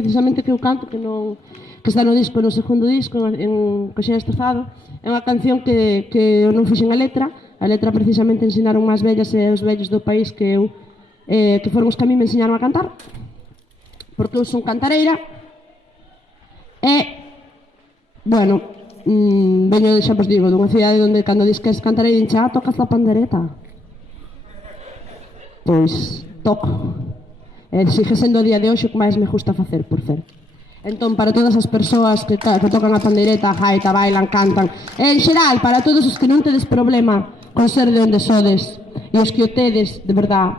precisamente que eu canto, que está no disco, no segundo disco, en Coxea Estofado, é unha canción que eu non fixen a letra precisamente ensinaron as vellas e os vellos do país que foron os que a mí me enseñaron a cantar, porque eu son cantareira e, bueno, veño, xa vos digo, dunha cidade onde cando dis que és cantareira dincha, tocas a pandereta. Pois, toco. Sigue sendo o día de hoxe o que máis me gusta facer, por ser. Entón, para todas as persoas que tocan a pandeireta, a gaita, bailan, cantan, en xeral, para todos os que non tedes problema con ser de onde sodes e os que o tedes, de verdad,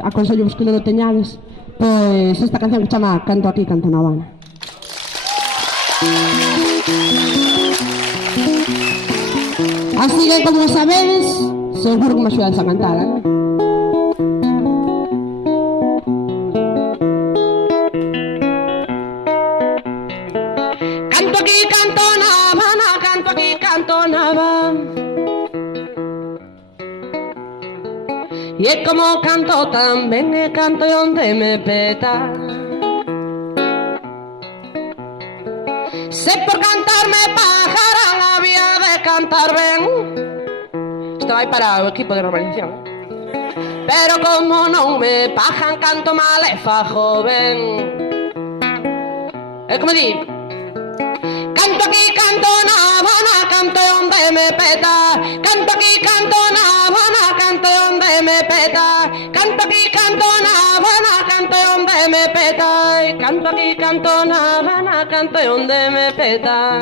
aconsello vos que non o teñades, pois esta canción que chama Canto aquí, canto na Habana. Así que, como sabedes, seguro que me axudades a cantar, non? Canto aquí, canto na Habana, canto aquí, canto na Habana. E é como canto tamén, e canto onde me peta. Se por cantar me pajaran, había de cantar ben. Isto vai para o equipo de normalización. Pero como non me pajan, canto mal e fajo ben. É como di, canto aquí, canto na Habana, canto onde me peta. Canto aquí, canto na Habana, canto onde me peta. Canto aquí, canto na Habana, canto onde me peta. Canto aquí, canto na Habana, canto onde me peta.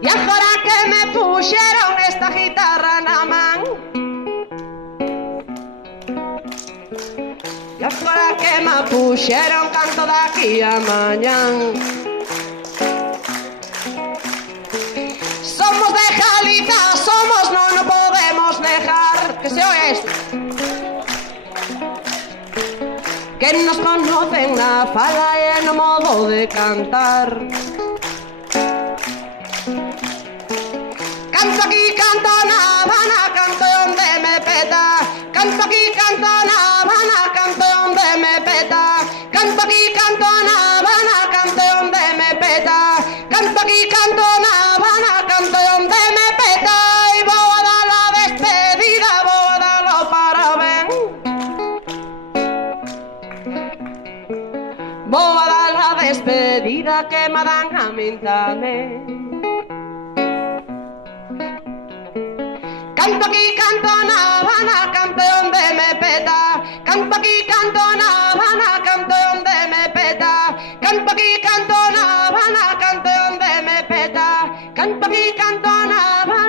E agora que me puxeron esta guitarra na man, e agora que me puxeron canto daqui a mañán. Somos de Galicia, somos, non podemos negar que se oe esto. Que nos conocen na fala e no modo de cantar. Canto aquí, canto na Habana, canto onde me peta. Canto aquí, canto na Habana, canto onde me peta. Canto aquí, canto na Habana, canto onde me peta. Canto aquí, canto na Habana, canto onde me peta. E vou a dar a despedida, vou a dar o parabén. Vou a dar a despedida que me dan a min tamén. Canto aquí, canto na Habana, canto onde me peta. Canto aquí, canto na Habana, canto onde me peta. Canto aquí, canto na Habana, canto onde me peta. Canto aquí, canto na Habana.